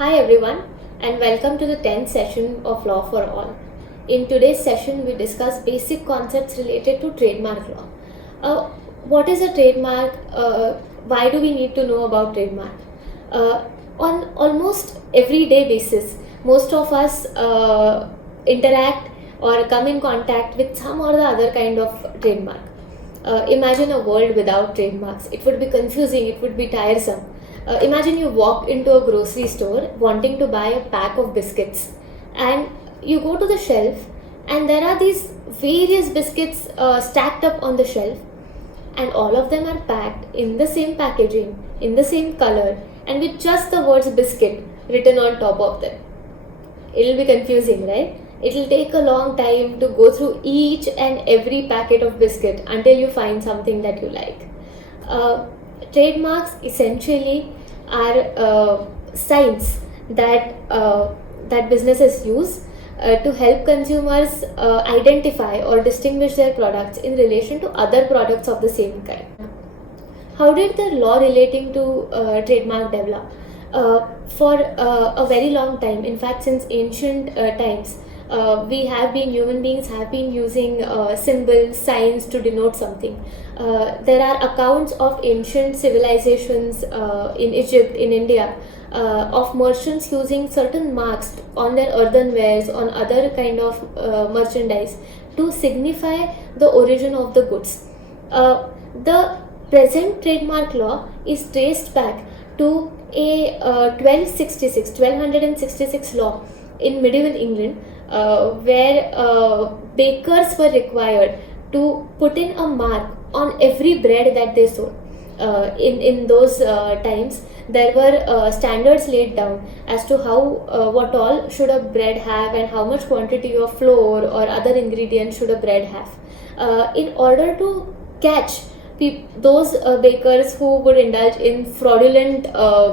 Hi everyone, and welcome to the 10th session of Law for All. In today's session, we discuss basic concepts related to trademark law. What is a trademark? Why do we need to know about trademark? Uh, on almost everyday basis, most of us interact or come in contact with some or the other kind of trademark. Imagine a world without trademarks. It would be confusing, it would be tiresome. Imagine you walk into a grocery store wanting to buy a pack of biscuits, and you go to the shelf, and there are these various biscuits stacked up on the shelf, and all of them are packed in the same packaging, in the same color, and with just the words biscuit written on top of them. It'll be confusing, right? It'll take a long time to go through each and every packet of biscuit until you find something that you like. Uh, Trademarks essentially are signs that businesses use to help consumers identify or distinguish their products in relation to other products of the same kind. How did the law relating to trademark develop? For a very long time, in fact, since ancient times, human beings have been using symbols, signs to denote something. There are accounts of ancient civilizations in Egypt, in India, of merchants using certain marks on their earthenwares, on other kind of merchandise to signify the origin of the goods. The present trademark law is traced back to a 1266 law in medieval England, where bakers were required to put in a mark on every bread that they sold. In those times, there were standards laid down as to how what all should a bread have and how much quantity of flour or other ingredients should a bread have. In order to catch those bakers who would indulge in fraudulent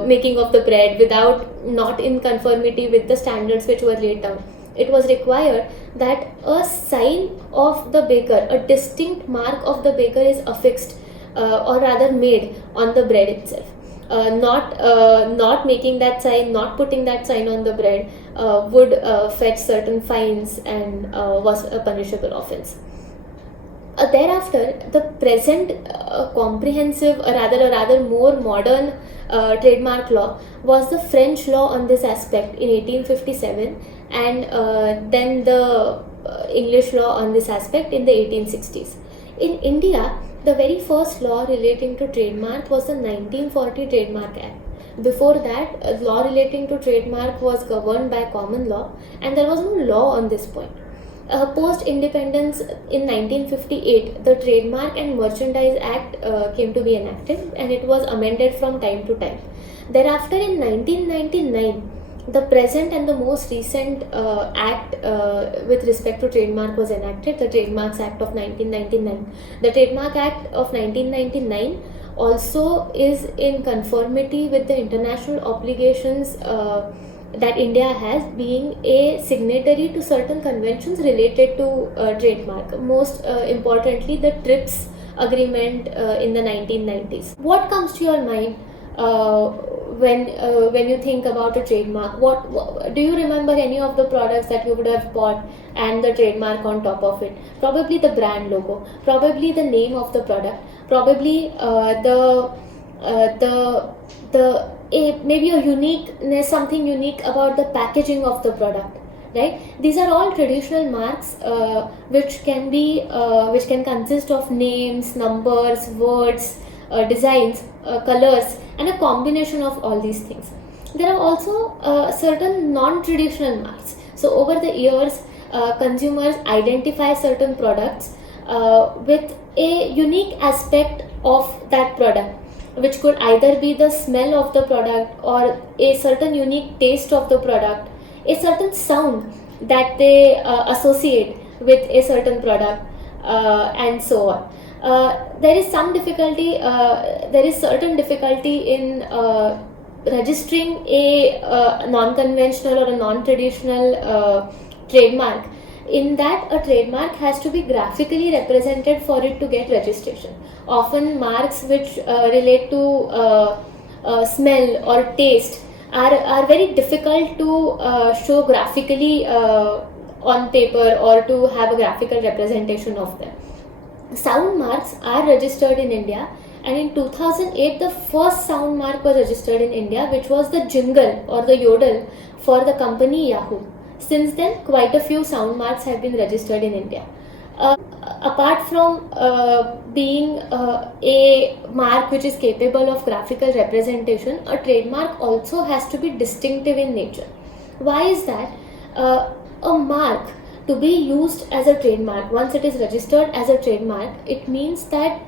making of the bread without not in conformity with the standards which were laid down, it was required that a sign of the baker, a distinct mark of the baker, is affixed or rather made on the bread itself. Not making that sign, not putting that sign on the bread would fetch certain fines and was a punishable offense. Thereafter, the present comprehensive, or rather more modern trademark law was the French law on this aspect in 1857, and then the English law on this aspect in the 1860s. In India, the very first law relating to trademark was the 1940 Trademark Act. Before that, law relating to trademark was governed by common law, and there was no law on this point. Post-independence in 1958, the Trademark and Merchandise Act came to be enacted, and it was amended from time to time. Thereafter, in 1999, the present and the most recent act with respect to trademark was enacted, the Trademarks Act of 1999. The Trademark Act of 1999 also is in conformity with the international obligations that India has, being a signatory to certain conventions related to trademark. Most importantly, the TRIPS agreement in the 1990s. What comes to your mind when you think about a trademark? What do you remember? Any of the products that you would have bought and the trademark on top of it? Probably the brand logo, probably the name of the product, probably maybe a uniqueness, something unique about the packaging of the product, right? These are all traditional marks which can consist of names, numbers, words, designs, colors, and a combination of all these things. There are also certain non-traditional marks. So over the years, consumers identify certain products with a unique aspect of that product, which could either be the smell of the product or a certain unique taste of the product, a certain sound that they associate with a certain product, and so on. There is certain difficulty in registering a non-conventional or a non-traditional trademark, in that a trademark has to be graphically represented for it to get registration. Often marks which relate to smell or taste are very difficult to show graphically on paper or to have a graphical representation of them. Sound marks are registered in India, and in 2008 the first sound mark was registered in India, which was the jingle or the yodel for the company Yahoo. Since then, quite a few sound marks have been registered in India. Apart from being a mark which is capable of graphical representation, a trademark also has to be distinctive in nature. Why is that? A mark, to be used as a trademark, once it is registered as a trademark, it means that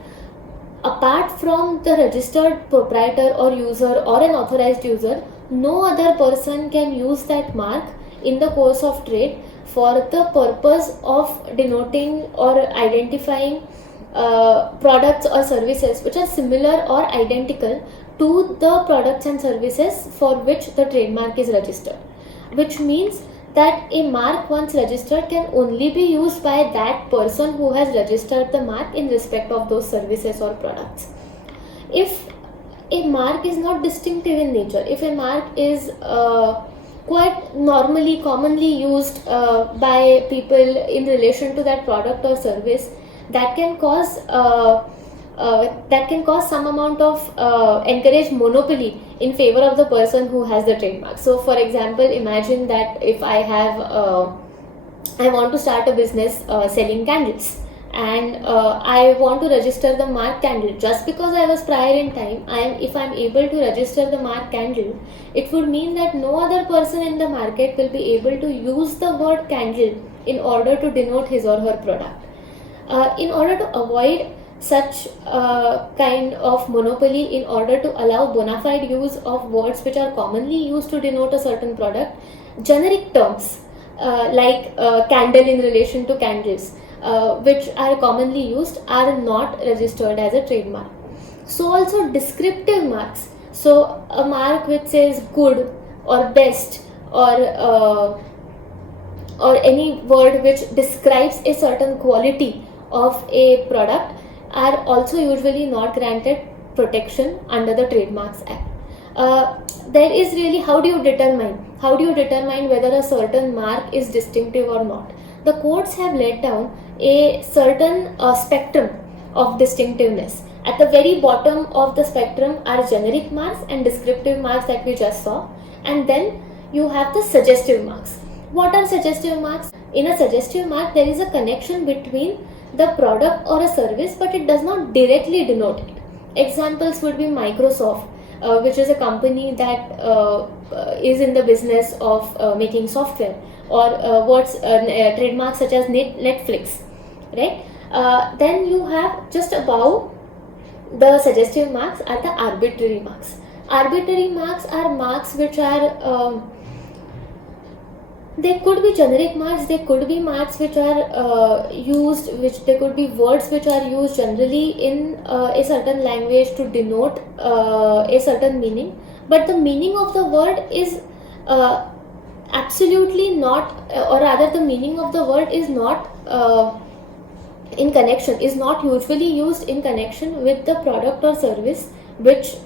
apart from the registered proprietor or user or an authorized user, no other person can use that mark in the course of trade for the purpose of denoting or identifying products or services which are similar or identical to the products and services for which the trademark is registered. Which means that a mark once registered can only be used by that person who has registered the mark in respect of those services or products. If a mark is not distinctive in nature, if a mark is quite normally commonly used by people in relation to that product or service, that can cause some amount of encourage monopoly in favor of the person who has the trademark. So for example, imagine that if I have I want to start a business selling candles, and I want to register the mark candle. Just because I was prior in time, if I'm able to register the mark candle, it would mean that no other person in the market will be able to use the word candle in order to denote his or her product. In order to avoid such kind of monopoly, in order to allow bona fide use of words which are commonly used to denote a certain product, generic terms like candle in relation to candles, which are commonly used, are not registered as a trademark. So also descriptive marks. So a mark which says good or best or any word which describes a certain quality of a product are also usually not granted protection under the Trademarks Act. There is really, how do you determine whether a certain mark is distinctive or not? The courts have laid down a certain spectrum of distinctiveness. At the very bottom of the spectrum are generic marks and descriptive marks that we just saw, and then you have the suggestive marks. What are suggestive marks? In a suggestive mark, there is a connection between the product or a service, but it does not directly denote it. Examples would be Microsoft, which is a company that is in the business of making software, or trademarks such as Netflix, right? Then you have just above the suggestive marks are the arbitrary marks. Arbitrary marks are marks which are they could be generic marks, they could be marks which are used, which they could be words which are used generally in a certain language to denote a certain meaning, but the meaning of the word is absolutely not, or rather the meaning of the word is not in connection, is not usually used in connection with the product or service which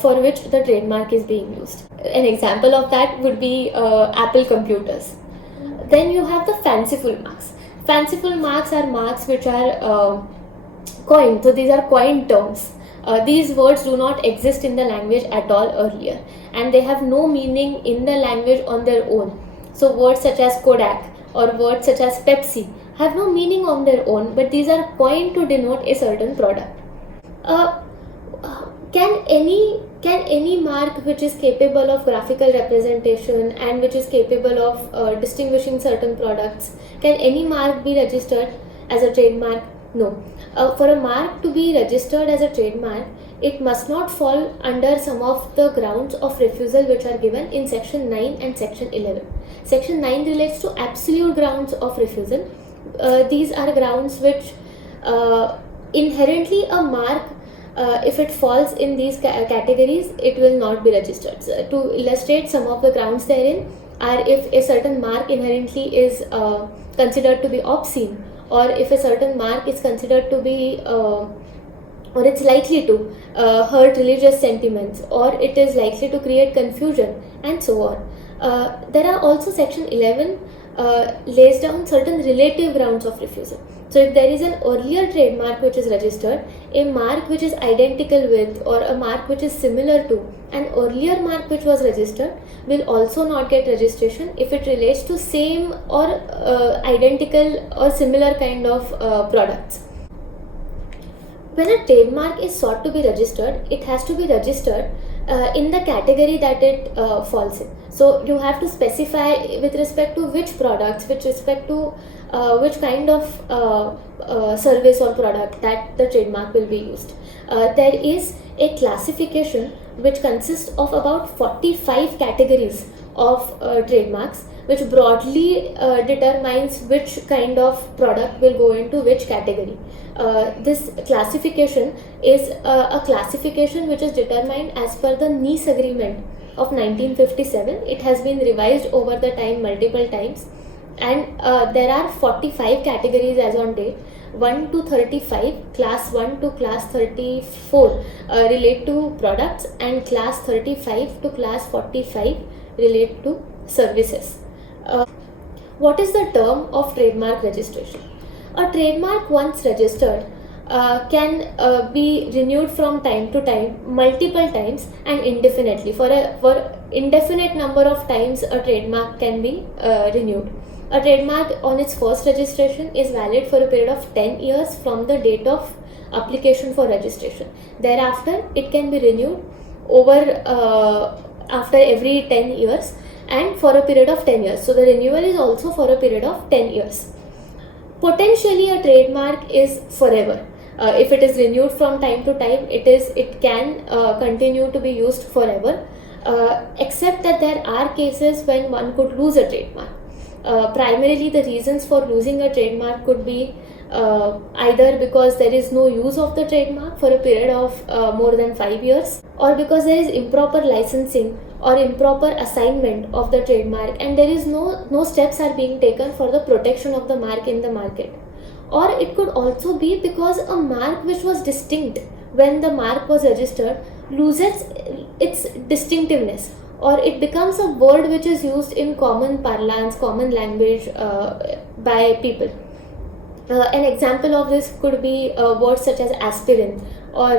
for which the trademark is being used. An example of that would be Apple computers. Then you have the fanciful marks. Fanciful marks are marks which are coined. So these are coined terms. These words do not exist in the language at all earlier, and they have no meaning in the language on their own. So words such as Kodak or words such as Pepsi have no meaning on their own, but these are coined to denote a certain product. Can any mark which is capable of graphical representation and which is capable of distinguishing certain products, can any mark be registered as a trademark? No. For a mark to be registered as a trademark, it must not fall under some of the grounds of refusal which are given in section 9 and section 11. Section 9 relates to absolute grounds of refusal. These are grounds which inherently a mark, if it falls in these categories, it will not be registered. So, to illustrate some of the grounds therein are if a certain mark inherently is considered to be obscene, or if a certain mark is considered to be or it's likely to hurt religious sentiments, or it is likely to create confusion, and so on. There are also section 11 lays down certain relative grounds of refusal. So if there is an earlier trademark which is registered, a mark which is identical with or a mark which is similar to an earlier mark which was registered will also not get registration if it relates to same or identical or similar kind of products. When a trademark is sought to be registered, it has to be registered in the category that it falls in. So you have to specify with respect to which products, with respect to which kind of service or product that the trademark will be used. There is a classification which consists of about 45 categories of trademarks, which broadly determines which kind of product will go into which category. This classification is a classification which is determined as per the Nice Agreement of 1957. It has been revised over the time multiple times, and there are 45 categories as on date. 1 to 35, class 1 to class 34 relate to products, and class 35 to class 45 relate to services. What is the term of trademark registration? A trademark once registered can be renewed from time to time, multiple times, and indefinitely. For indefinite number of times, a trademark can be renewed. A trademark on its first registration is valid for a period of 10 years from the date of application for registration. Thereafter, it can be renewed over after every 10 years and for a period of 10 years. So the renewal is also for a period of 10 years. Potentially a trademark is forever. If it is renewed from time to time, it can continue to be used forever, except that there are cases when one could lose a trademark. Primarily the reasons for losing a trademark could be either because there is no use of the trademark for a period of more than 5 years, or because there is improper licensing or improper assignment of the trademark and there is no steps are being taken for the protection of the mark in the market. Or it could also be because a mark which was distinct when the mark was registered loses its distinctiveness, or it becomes a word which is used in common parlance, common language by people. An example of this could be words such as aspirin or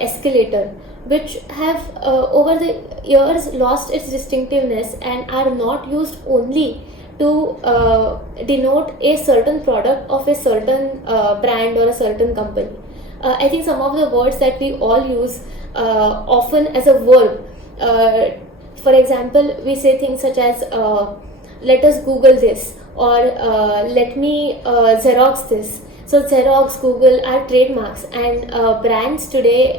escalator, which have over the years lost its distinctiveness and are not used only to denote a certain product of a certain brand or a certain company. I think some of the words that we all use often as a verb. For example, we say things such as let us Google this, or let me Xerox this. So Xerox, Google are trademarks, and brands today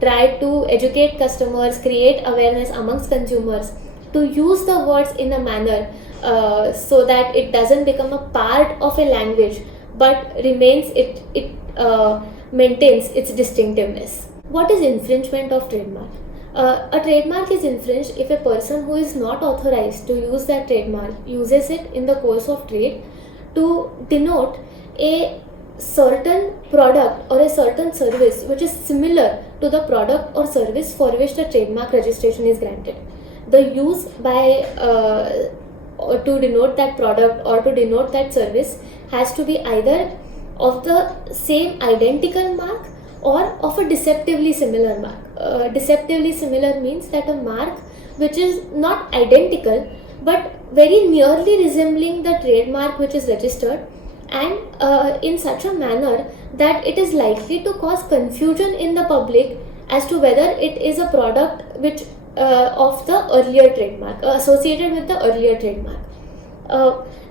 try to educate customers, create awareness amongst consumers to use the words in a manner so that it doesn't become a part of a language but remains it maintains its distinctiveness. What is infringement of trademark? A trademark is infringed if a person who is not authorized to use that trademark uses it in the course of trade to denote a certain product or a certain service which is similar to the product or service for which the trademark registration is granted. The use by to denote that product or to denote that service has to be either of the same identical mark or of a deceptively similar mark. Deceptively similar means that a mark which is not identical but very nearly resembling the trademark which is registered, and in such a manner that it is likely to cause confusion in the public as to whether it is a product which of the earlier trademark, associated with the earlier trademark.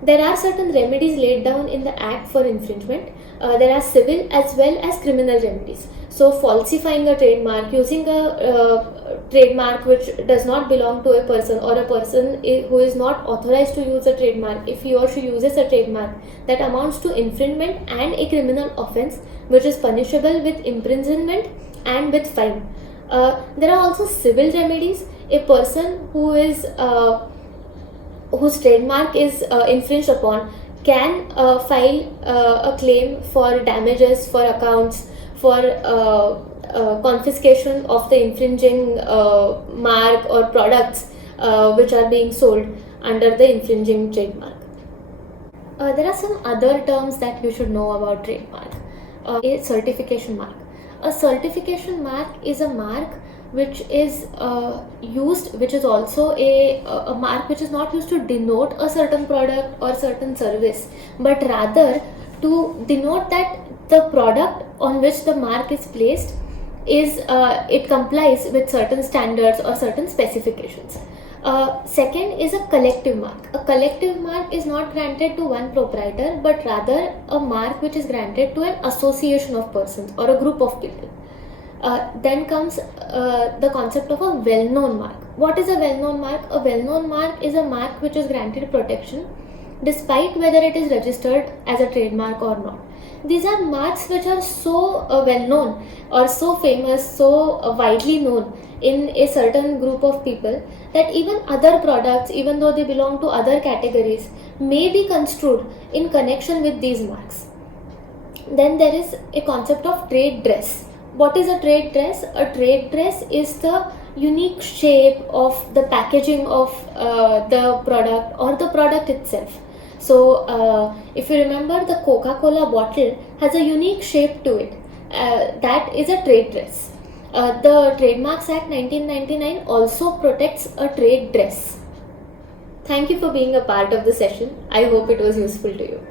There are certain remedies laid down in the Act for infringement. There are civil as well as criminal remedies. So falsifying a trademark, using a trademark which does not belong to a person, or a person who is not authorized to use a trademark, if he or she uses a trademark, that amounts to infringement and a criminal offense which is punishable with imprisonment and with fine. There are also civil remedies. A person who is whose trademark is infringed upon can file a claim for damages, for accounts, for confiscation of the infringing mark or products which are being sold under the infringing trademark. There are some other terms that you should know about trademark. A certification mark. A certification mark is a mark which is used, which is also a mark which is not used to denote a certain product or certain service, but rather to denote that the product on which the mark is placed is it complies with certain standards or certain specifications. Second is a collective mark. A collective mark is not granted to one proprietor, but rather a mark which is granted to an association of persons or a group of people. Then comes the concept of a well-known mark. What is a well-known mark? A well-known mark is a mark which is granted protection despite whether it is registered as a trademark or not. These are marks which are so well-known or so famous, so widely known in a certain group of people that even other products, even though they belong to other categories, may be construed in connection with these marks. Then there is a concept of trade dress. What is a trade dress? A trade dress is the unique shape of the packaging of the product or the product itself. So, if you remember, the Coca-Cola bottle has a unique shape to it. That is a trade dress. The Trademarks Act 1999 also protects a trade dress. Thank you for being a part of the session. I hope it was useful to you.